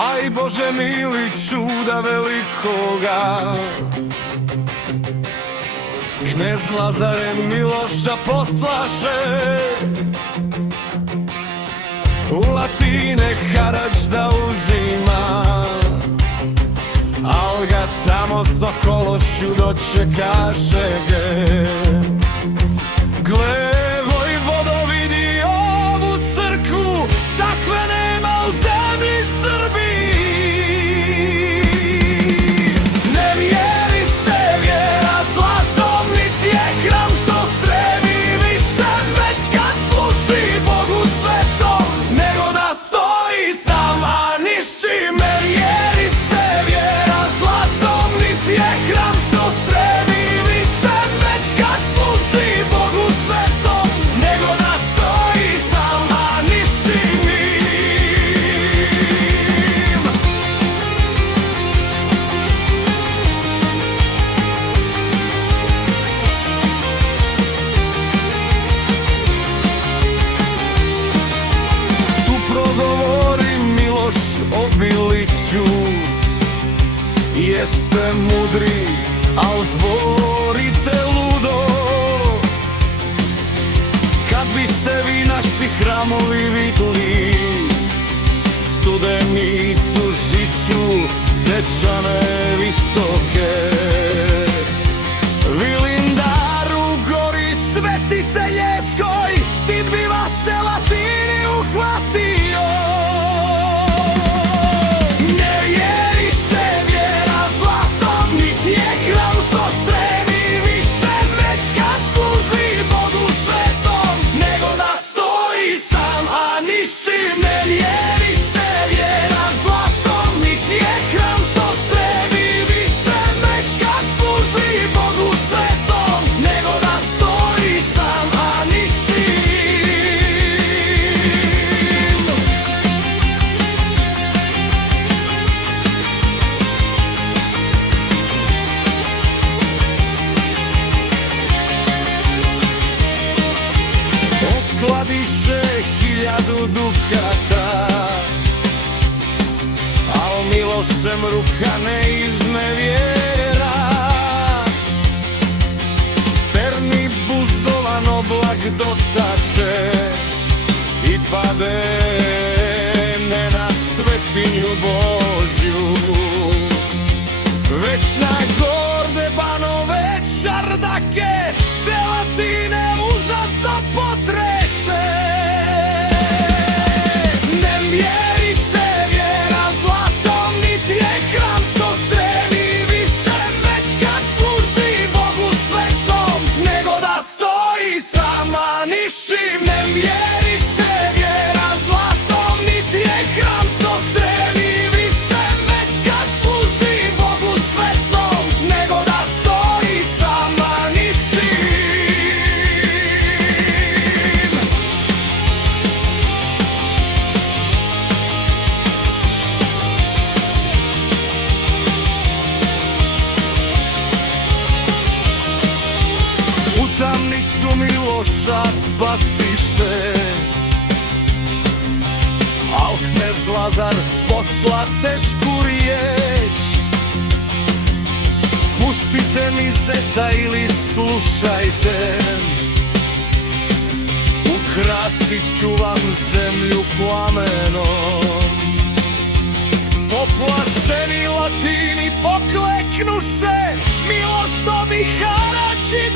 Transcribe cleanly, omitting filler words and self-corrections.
Aj Bože mili, čuda velikoga, knez Lazare Miloša poslaše u Latine harač da uzima, al ga tamo s ohološću dočekaše ge. Gle, vojvodo, vidi ovu crkvu, takve nema u zemlji Srbiji. Ne mjeri se vjera zlatom, nit je hram što stremi više, već kad služi Bogu svetom, nego da stoji sama niš čim. Ne mjeri se vjera zlatom, nit je hram što stremi više, već kad služi Bogu svetom, nego da stoji sama niš čim. Tu progovori Miloš o Biliću, jeste mudri, al zborite ludo. Kad biste vi naši hramovi vidli, Studenicu, Žiču, Dečane visoke, Vilindaru, Gori Svetiteljeskoj, stid bi vas se Latini uhvatio. Ne jeri se vjera zlatom, nit je hram što stremi više, već kad služi Bogu svetom, nego da stoji sam, a niš čim. Ne jeri se vjera zlatom, nit je hram što stremi više, već kad služi Bogu svetom, nego da stoji sam, a niš čim. Otkladiše 1000 dukata, al Milošem ruka ne iznevjera. Perni buzdovan oblak dotače i pade ne na svetinju Božju, već na gorde banove čardake, te Latine užasa potrese. Ne mjeri se vjera zlatom, nit je hram što stremi više, već kad služi Bogu svetom, nego da stoji sama niš čim. Ne mjeri se vjera zlatom, nit je hram što stremi više, već kad služi Bogu svetom, nego da stoji sama niš čim. U tamnicu Miloša baciše, al knez Lazar posla tešku riječ. Pustite mi zeta ili slušajte, ukrasit ću vam zemlju plamenom. Poplašeni Latini pokleknuše, Miloš dobi harač i